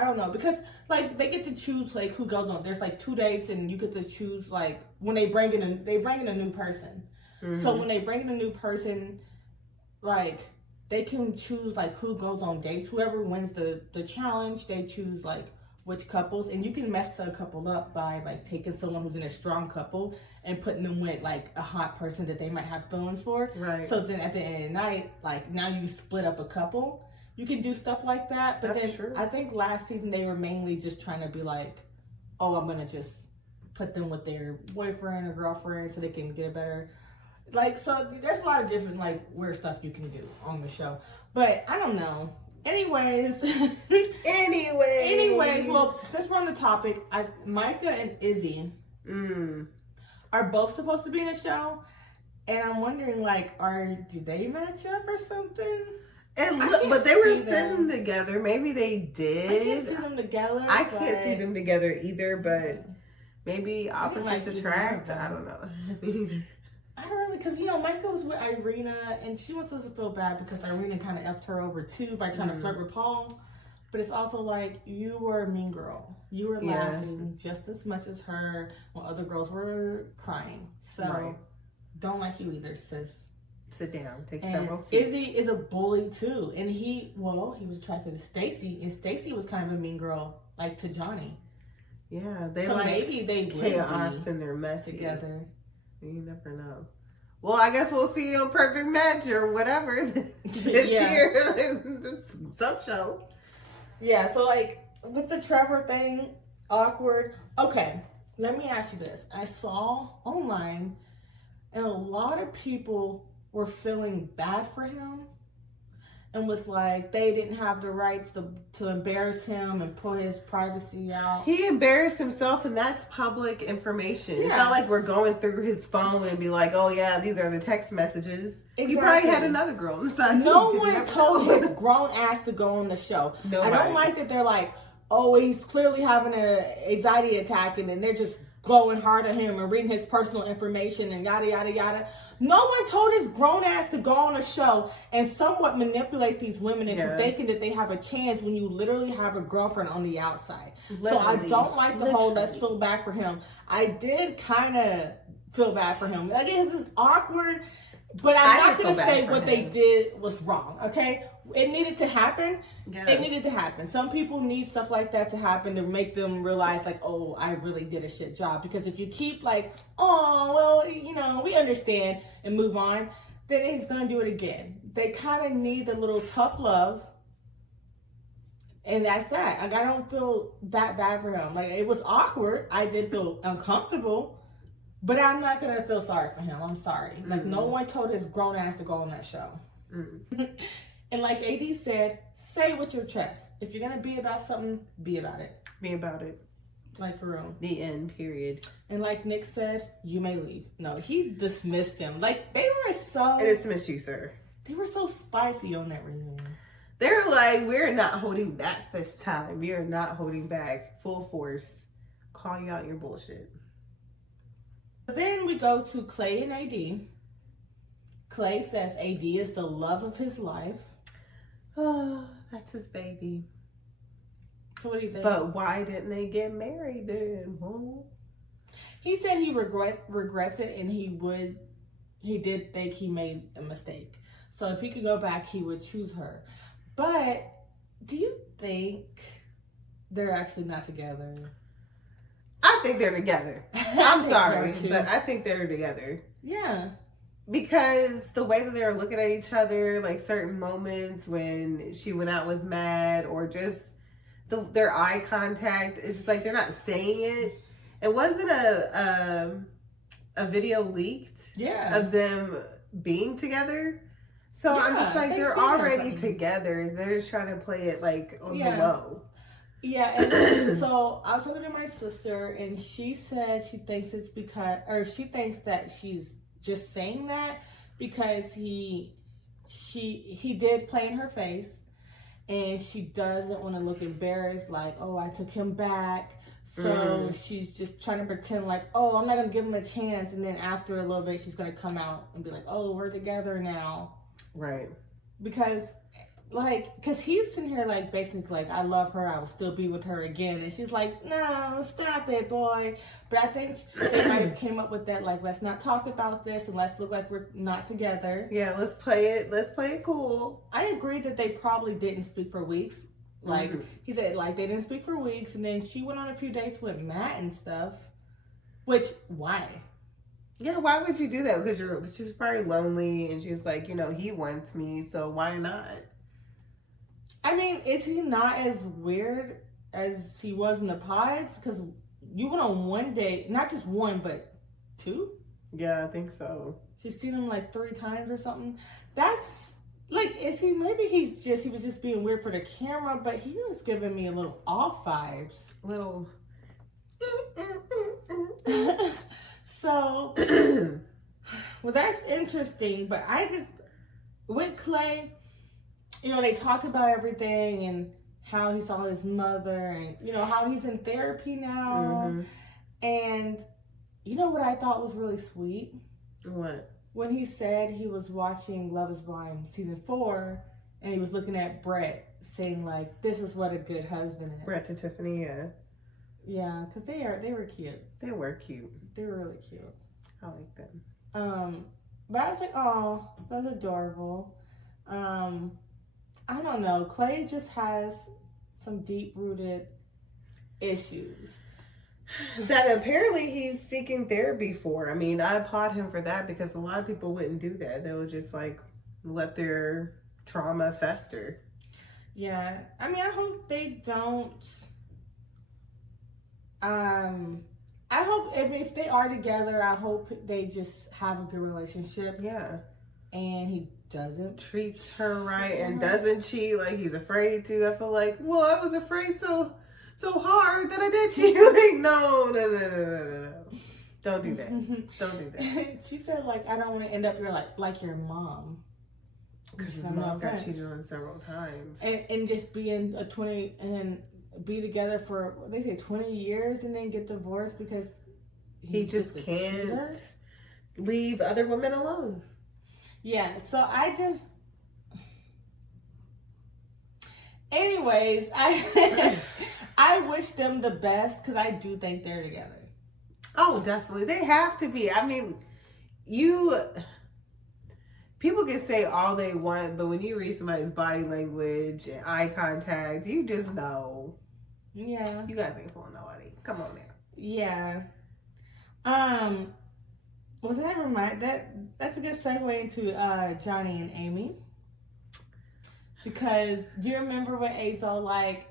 don't know, because like they get to choose like who goes on. There's like 2 dates, and you get to choose like when they bring in a new person. So when they bring in a new person, like they can choose like who goes on dates. Whoever wins the challenge, they choose like which couples, and you can mess a couple up by like taking someone who's in a strong couple and putting them with like a hot person that they might have feelings for. Right. So then at the end of the night, like now you split up a couple. You can do stuff like that. But That's true. I think last season they were mainly just trying to be like, oh, I'm gonna just put them with their boyfriend or girlfriend so they can get a better. Like, so there's a lot of different like weird stuff you can do on the show. But I don't know. Anyways. Well, since we're on the topic, Micah and Izzy are both supposed to be in a show, and I'm wondering, like, do they match up or something? And look, but they were sitting together. Maybe they did. I can't see them together. I can't see them together either, but maybe opposites attract. I don't know. I don't really, because, you know, Micah was with Irina, and she wants us to feel bad because Irina kind of effed her over, too, by trying to flirt with Paul. But it's also like, you were a mean girl. You were laughing just as much as her when other girls were crying. So, don't like you either, sis. Sit down. Take several seats. Izzy is a bully, too. And he was attracted to Stacy, and Stacy was kind of a mean girl, like, to Johny. Yeah, they maybe they chaos and they're messy together. You never know. Well, I guess we'll see a perfect match or whatever this year. Some show. Yeah, so like with the Trevor thing, awkward. Okay, let me ask you this. I saw online and a lot of people were feeling bad for him and was like they didn't have the rights to embarrass him and put his privacy out. He embarrassed himself, and that's public information. Yeah. It's not like we're going through his phone and be like, oh yeah, these are the text messages. Exactly. He probably had another girl inside. No one told his grown ass to go on the show. Nobody. I don't like that they're like, oh, he's clearly having an anxiety attack, and then they're just going hard at him and reading his personal information and yada, yada, yada. No one told his grown ass to go on a show and somewhat manipulate these women into thinking that they have a chance when you literally have a girlfriend on the outside. So I don't like the whole let's feel bad for him. I did kind of feel bad for him. I guess it's awkward, but I'm not going to say what they did was wrong, okay? It needed to happen. Yeah. It needed to happen. Some people need stuff like that to happen to make them realize, like, oh, I really did a shit job. Because if you keep like, oh, well, you know, we understand and move on, then he's going to do it again. They kind of need the little tough love. And that's that. Like, I don't feel that bad for him. Like, it was awkward. I did feel uncomfortable. But I'm not going to feel sorry for him. I'm sorry. Mm-hmm. Like, no one told his grown ass to go on that show. Mm-hmm. And like AD said, say it with your chest. If you're going to be about something, be about it. Be about it. Like, for real. The end, period. And like Nick said, you may leave. No, he dismissed him. Like, they were so... I dismiss you, sir. They were so spicy on that reunion. They're like, we're not holding back this time. We are not holding back. Full force. Call you out your bullshit. But then we go to Clay and AD. Clay says AD is the love of his life. Oh, that's his baby. So what do you think? But why didn't they get married then? Huh? He said he regrets it, and he did think he made a mistake. So if he could go back, he would choose her. But do you think they're actually not together? I think they're together. I'm sorry, but I think they're together. Yeah. Because the way that they're looking at each other, like certain moments when she went out with Matt, or just their eye contact, it's just like they're not saying it. It wasn't a video leaked of them being together. So I'm just like, they're already together. They're just trying to play it like on the low. Yeah, and so I was talking to my sister, and she said she thinks that she's just saying that because he did play in her face, and she doesn't want to look embarrassed, like, oh, I took him back. So she's just trying to pretend like, oh, I'm not going to give him a chance. And then after a little bit, she's going to come out and be like, oh, we're together now. Right. Because he's sitting here like, basically like, I love her, I will still be with her again. And she's like, no, stop it, boy. But I think they might have came up with that, like, let's not talk about this and let's look like we're not together. Yeah, let's play it cool. I agree that they probably didn't speak for weeks. Like, he said, like, they didn't speak for weeks, and then she went on a few dates with Matt and stuff. Which, why? Yeah, why would you do that? Because she was probably lonely, and she was like, you know, he wants me, so why not? I mean, is he not as weird as he was in the pods? Because you went on one date, not just one, but two? Yeah, I think so. She's seen him like 3 times or something. That's like, is he, maybe he was just being weird for the camera, but he was giving me a little off vibes. Little. So, well, that's interesting, but I just, with Clay, you know, they talk about everything and how he saw his mother and, you know, how he's in therapy now. And you know what I thought was really sweet? What? When he said he was watching Love is Blind season 4 and he was looking at Brett saying, like, this is what a good husband is. Brett and Tiffany, yeah. Yeah, because they were cute. They were cute. They were really cute. I like them. But I was like, oh, that's adorable. I don't know. Clay just has some deep-rooted issues that apparently he's seeking therapy for. I mean, I applaud him for that because a lot of people wouldn't do that. They would just like let their trauma fester. Yeah. I mean, I hope they don't. I hope if they are together, I hope they just have a good relationship. Yeah. And he doesn't treats her right and doesn't cheat like he's afraid to. I feel like, well, I was afraid so hard that I did cheat. Like, no. Don't do that. Don't do that. She said, like, I don't want to end up here like your mom. Because his mom got cheated on several times. And just be in a 20 and then be together for, they say 20 years and then get divorced because he just can't leave other women alone. Yeah, so I just... Anyways, I wish them the best because I do think they're together. Oh, definitely. They have to be. I mean, people can say all they want, but when you read somebody's body language and eye contact, you just know. Yeah. You guys ain't fooling nobody. Come on now. Yeah. Well, that's a good segue into Johny and Amy. Because do you remember when A's all like,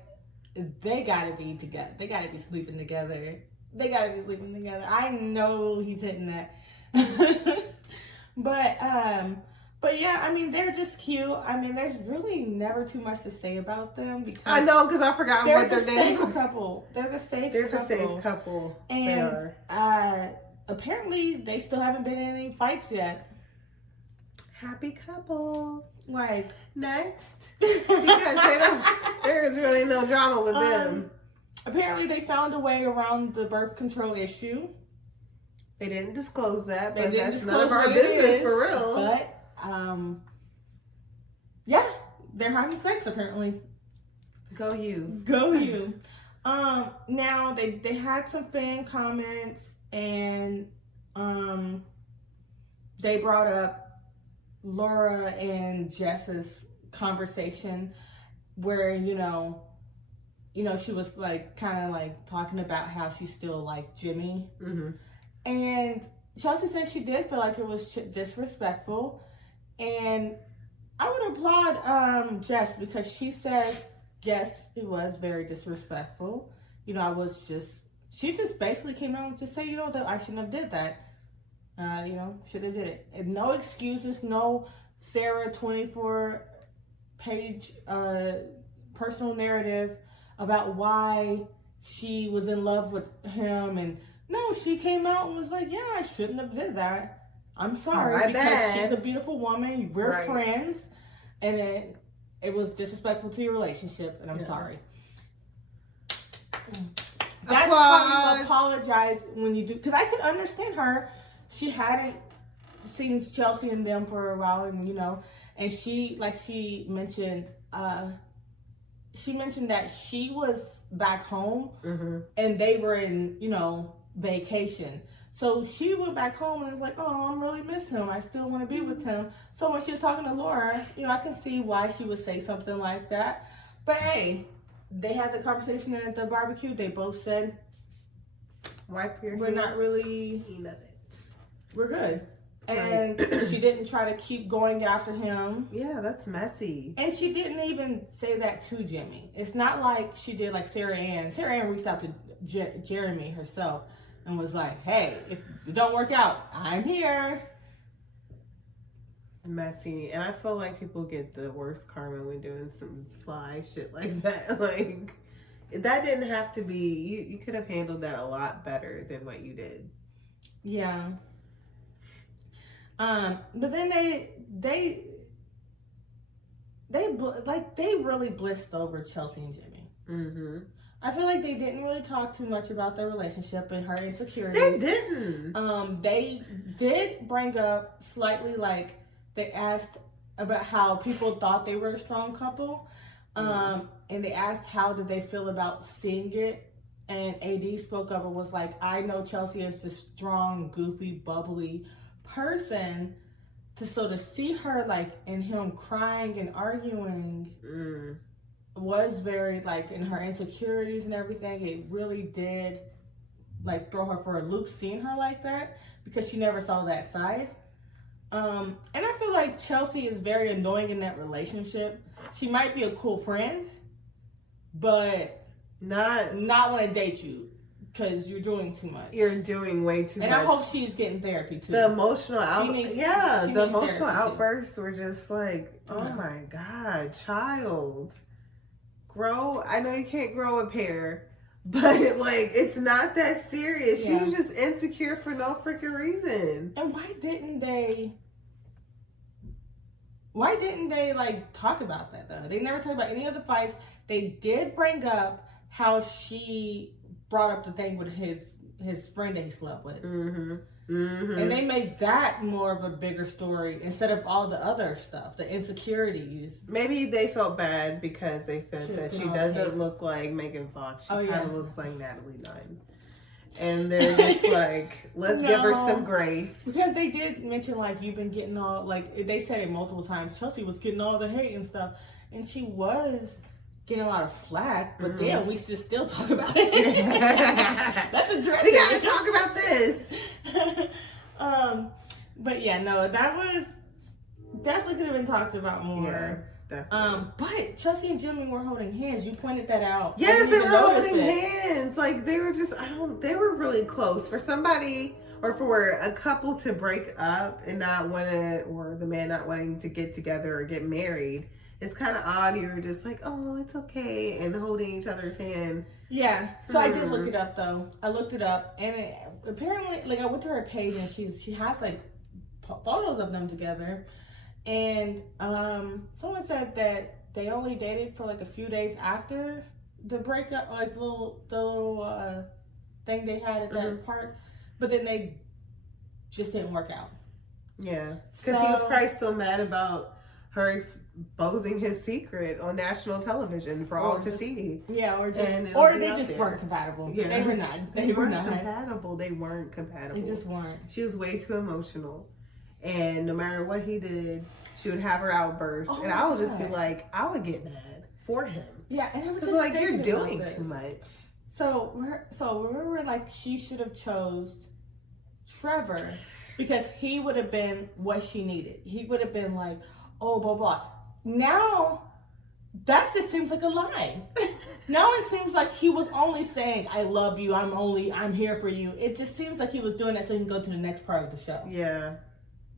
they gotta be together. They gotta be sleeping together. They gotta be sleeping together. I know he's hitting that. But yeah, I mean, they're just cute. I mean, there's really never too much to say about them because I know, because I forgot what their names are. They're the safe couple. They're the safe couple. And apparently they still haven't been in any fights yet. Happy couple. Like, next. Because there is really no drama with them. Apparently they found a way around the birth control issue. They didn't disclose that, but that's none of our business for real. But yeah, they're having sex apparently. Go you. Go you. Now they had some fan comments and they brought up Laura and Jess's conversation where, you know, she was like kind of like talking about how she still liked Jimmy. Mm-hmm. And Chelsey said she did feel like it was disrespectful. And I would applaud Jess because she says, yes, it was very disrespectful. You know, she just basically came out and just say, you know, that I shouldn't have did that. Should have did it. And no excuses, no Sarah 24-page personal narrative about why she was in love with him. And no, she came out and was like, yeah, I shouldn't have did that. I'm sorry because she's a beautiful woman. We're friends. And it was disrespectful to your relationship. And I'm sorry. That's how you apologize when you do. Because I could understand her. She hadn't seen Chelsey and them for a while, and and she mentioned that she was back home, mm-hmm. and they were in vacation. So she went back home and was like, "Oh, I'm really miss him. I still want to be with him." So when she was talking to Laura, I can see why she would say something like that. But hey, they had the conversation at the barbecue. They both said, "Wipe your hands. We're not really. We're good." And right. She didn't try to keep going after him. Yeah, that's messy. And she didn't even say that to Jimmy. It's not like she did like Sarahanne. Sarahanne reached out to Jeramey herself and was like, "Hey, if it don't work out, I'm here." messy. And I feel like people get the worst karma when doing some sly shit like that. Like, that didn't have to be, you could have handled that a lot better than what you did. Yeah. But then they really blissed over Chelsey and Jimmy. Mm-hmm. I feel like they didn't really talk too much about their relationship and her insecurities. They didn't. They did bring up slightly, like, they asked about how people thought they were a strong couple. And they asked how did they feel about seeing it. And AD spoke up and was like, I know Chelsey is a strong, goofy, bubbly person. So to see her, like, and him crying and arguing was very, like, in her insecurities and everything, it really did, like, throw her for a loop seeing her like that, because she never saw that side. And I feel like Chelsey is very annoying in that relationship. She might be a cool friend, but not want to date you because you're doing too much. You're doing way too much. And I hope she's getting therapy too. The emotional outbursts were just like, oh my God, child. Grow. I know you can't grow a pair, but like, it's not that serious. She was just insecure for no freaking reason. And why didn't they like talk about that though? They never talked about any of the fights. They did bring up how she brought up the thing with his friend that he slept with. And they made that more of a bigger story instead of all the other stuff, the insecurities. Maybe they felt bad because they said that she doesn't look like Megan Fox. She kind of looks like Natalie Nunn. And they're just like, let's give her some grace. Because they did mention, like, you've been getting all, like, they said it multiple times. Chelsey was getting all the hate and stuff. And she was getting a lot of flack, but damn, we should still talk about it. That's addressing. We gotta talk about this. But yeah, no, that was definitely could have been talked about more. Yeah, definitely. But Chelsey and Jimmy were holding hands. You pointed that out. Yes, they were holding hands. Like, they were just, they were really close. For somebody, or for a couple to break up and not want to, or the man not wanting to get together or get married, it's kind of odd. You're just like, oh, it's okay, and holding each other's hand. Yeah. So I did look it up though. I looked it up, and apparently, like, I went to her page, and she has like photos of them together, and someone said that they only dated for like a few days after the breakup, like the little thing they had at that part, but then they just didn't work out. Yeah, because he was probably still mad about her exposing his secret on national television for all to see. Yeah, or they just weren't compatible. Yeah. They were not. They were not compatible. They weren't compatible. They just weren't. She was way too emotional, and no matter what he did, she would have her outbursts, and I would just be like, I would get mad for him. Yeah, and I was just like, you're doing too much. So remember, like, she should have chose Trevor because he would have been what she needed. He would have been like, oh, blah, blah. Now, that just seems like a lie. Now it seems like he was only saying, I love you, I'm here for you. It just seems like he was doing that so he can go to the next part of the show. Yeah.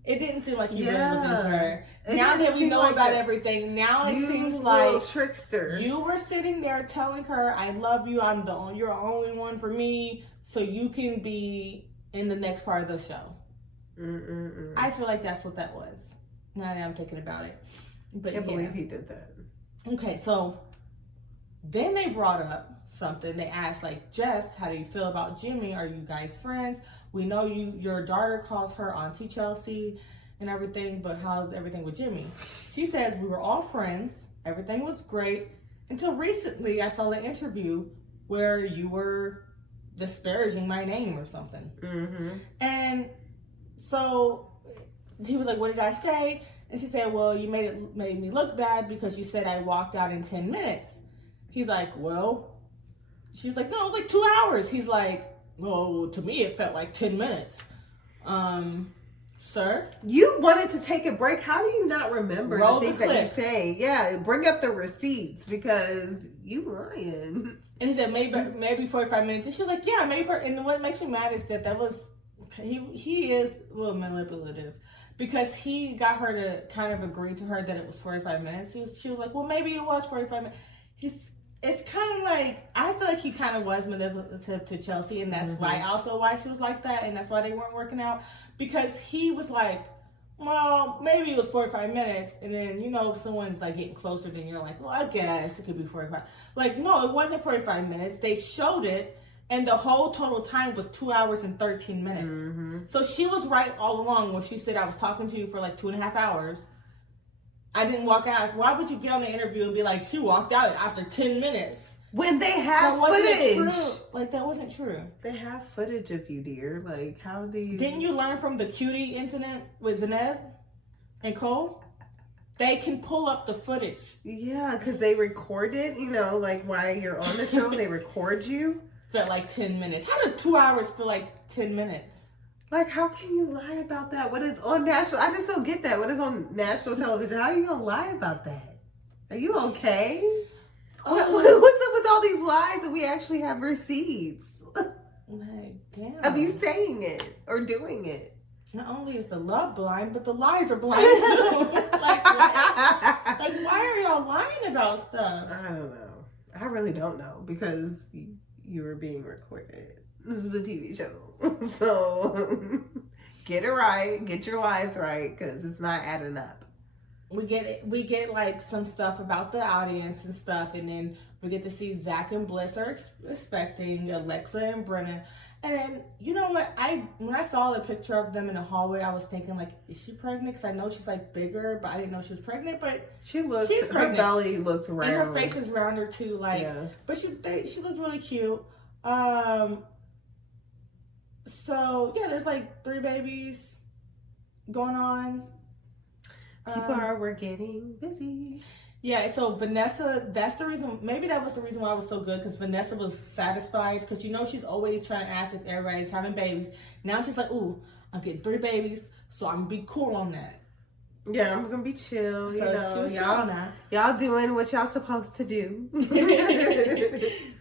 It didn't seem like he really was into her. Now that we know about everything, now it seems like trickster. You were sitting there telling her, I love you, you're the only one for me, so you can be in the next part of the show. I feel like that's what that was. Now that I'm thinking about it. But I can't believe he did that. Okay, so then they brought up something. They asked, like, Jess, how do you feel about Jimmy? Are you guys friends? We know your daughter calls her Auntie Chelsey and everything, but how's everything with Jimmy? She says, we were all friends. Everything was great. Until recently, I saw an interview where you were disparaging my name or something. And so he was like, what did I say? And she said, well, you made me look bad because you said I walked out in 10 minutes. He's like, well, she's like, no, it was like 2 hours. He's like, well, to me, it felt like 10 minutes. Sir? You wanted to take a break. How do you not remember the things that you say? Yeah, bring up the receipts because you lying. And he said, maybe 45 minutes. And she was like, yeah, maybe and what makes me mad is that was he is a little manipulative because he got her to kind of agree to her that it was 45 minutes. She was like, well, maybe it was 45 minutes. It's kind of like, I feel like he kind of was manipulative to Chelsey, and that's why she was like that, and that's why they weren't working out, because he was like, well, maybe it was 45 minutes, and then, if someone's like getting closer, then you're like, well, I guess it could be 45. Like, no, it wasn't 45 minutes. They showed it, and the whole total time was 2 hours and 13 minutes. So she was right all along when she said, I was talking to you for like 2.5 hours. I didn't walk out. Why would you get on the interview and be like, she walked out after 10 minutes? When they have footage. Like, that wasn't true. They have footage of you, dear. Like, how do you... Didn't you learn from the cutie incident with Zaneb and Cole? They can pull up the footage. Yeah, because they record it, like while you're on the show, they record you. For like 10 minutes. How did 2 hours feel like 10 minutes? Like, how can you lie about that when it's on national? I just don't get that. When it's on national television, how are you going to lie about that? Are you okay? What's up with all these lies and we actually have receipts? Like, damn. Of you saying it or doing it. Not only is the love blind, but the lies are blind too. like, why are y'all lying about stuff? I don't know. I really don't know because you were being recorded. This is a TV show. So get it right. Get your lies right because it's not adding up. We get like some stuff about the audience and stuff, and then we get to see Zach and Bliss are expecting Alexa and Brennan. And you know what? When I saw the picture of them in the hallway, I was thinking like, is she pregnant? Because I know she's like bigger, but I didn't know she was pregnant. But she's pregnant. Her belly looks round, and her face is rounder too. Like, yeah. But she looked really cute. So yeah, there's like 3 babies going on. We're getting busy. Yeah, so Vanessa, that's the reason, maybe that was the reason why it was so good, because Vanessa was satisfied, because she's always trying to ask if everybody's having babies. Now she's like, ooh, I'm getting 3 babies, so I'm gonna be cool on that. Yeah, I'm gonna be chill, so y'all doing what y'all supposed to do.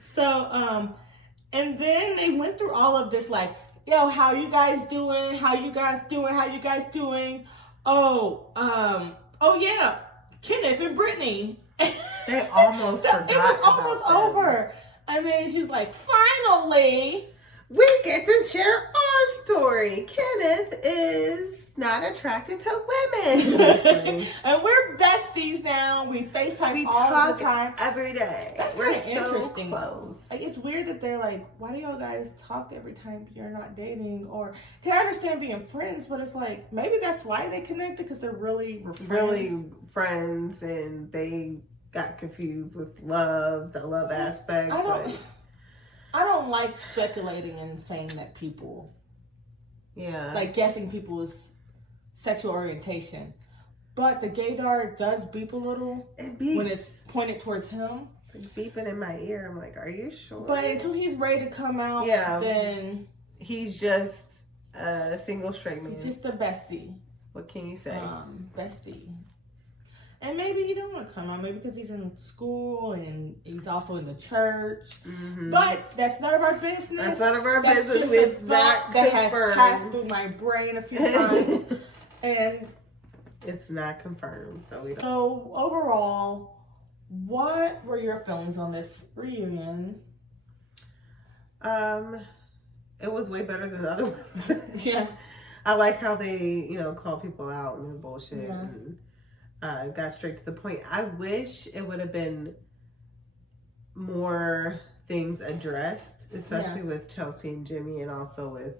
So, and then they went through all of this, like, yo, how you guys doing? How you guys doing? Oh yeah, Kenneth and Brittany. They almost forgot. It was almost over. And then she's like, finally, we get to share our story. Kenneth is not attracted to women. And we're besties now. We FaceTime all the time. Every day. We're so interesting. Close. Like, it's weird that they're like, why do y'all guys talk every time you're not dating? Or, can I understand being friends, but it's like, maybe that's why they connected, because they're really friends, and they got confused with love, the love aspect. I don't like speculating and saying that people, like guessing people's sexual orientation, but the gaydar does beep a little when it's pointed towards him. It's like beeping in my ear. I'm like, are you sure? But until he's ready to come out, then he's just a single straight man. He's just a bestie. What can you say? Bestie. And maybe he don't want to come out, maybe because he's in school and he's also in the church. Mm-hmm. But that's none of our business. That's none of our business. It's not confirmed. That has passed through my brain a few times. And it's not confirmed. So overall, what were your feelings on this reunion? It was way better than the other ones. Yeah. I like how they, call people out and their bullshit and got straight to the point. I wish it would have been more things addressed, especially with Chelsey and Jimmy, and also with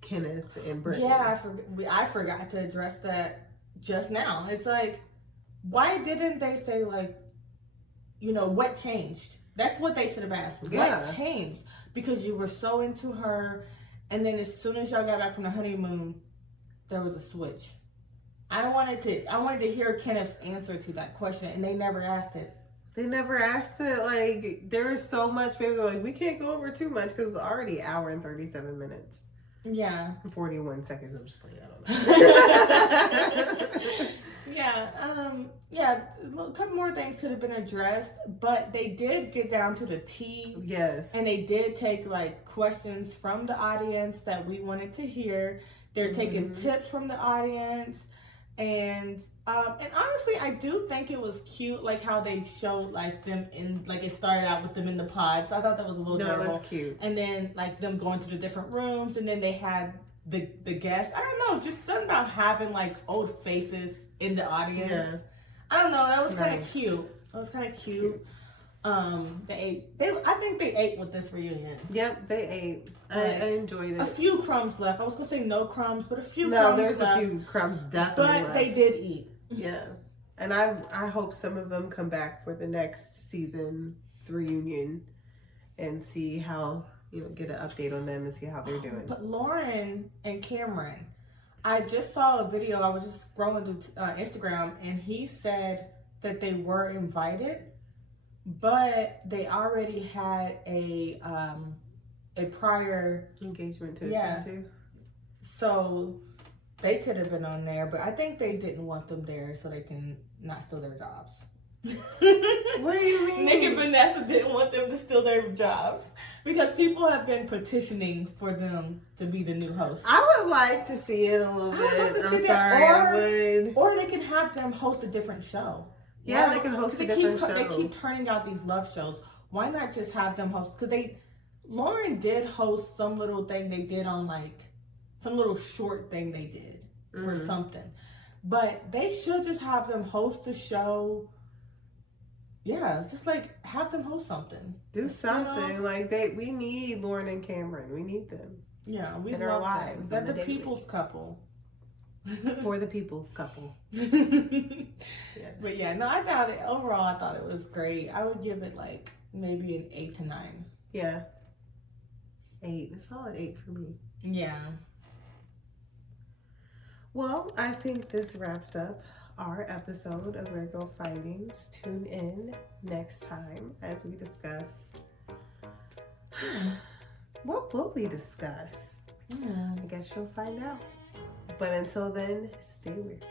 Kenneth and Brittany. Yeah, I forgot to address that just now. It's like, why didn't they say, like, what changed? That's what they should have asked. What changed? Because you were so into her, and then as soon as y'all got back from the honeymoon, there was a switch. I wanted to hear Kenneth's answer to that question, and they never asked it. They never asked it. Like, there is so much. Maybe they're like, we can't go over too much because it's already an hour and 37 minutes. Yeah. 41 seconds. I'm just playing. I don't know. a couple more things could have been addressed, but they did get down to the T. Yes. And they did take like questions from the audience that we wanted to hear. They're taking tips from the audience. And honestly, I do think it was cute, like how they showed like them in, like it started out with them in the pods. So I thought that was a little adorable. That was cute. And then like them going to the different rooms, and then they had the guests. I don't know, just something about having like old faces in the audience. Yeah. I don't know, that was kind of cute. That was kind of cute. I think they ate with this reunion. Yep, they ate. I enjoyed it. A few crumbs left. I was gonna say no crumbs, but a few crumbs left. No, there's left, a few crumbs definitely but they did eat. Yeah. And I hope some of them come back for the next season's reunion and see how, get an update on them and see how they're doing. But Lauren and Cameron, I just saw a video. I was just scrolling through Instagram, and he said that they were invited, but they already had a prior engagement to attend to. So they could have been on there, but I think they didn't want them there so they can not steal their jobs. What do you mean? Nick and Vanessa didn't want them to steal their jobs because people have been petitioning for them to be the new host. I would like to see it a little bit. I'm sorry, I would. Or they can have them host a different show. Yeah, they can host a different show. They keep turning out these love shows. Why not just have them host? Because Lauren did host some little thing they did on like, some little short thing they did for something. But they should just have them host a show. Yeah, just like have them host something. Do something. Like we need Lauren and Cameron. We need them. Yeah, we in love our lives. They're the people's couple. For the people's couple. Yes. But yeah, no, I thought it was great. I would give it like maybe an 8 to 9. Yeah. 8. A solid 8 for me. Yeah. Well, I think this wraps up our episode of Weird Girl Findings. Tune in next time as we discuss. What will we discuss? I guess you'll find out. But until then, stay weird.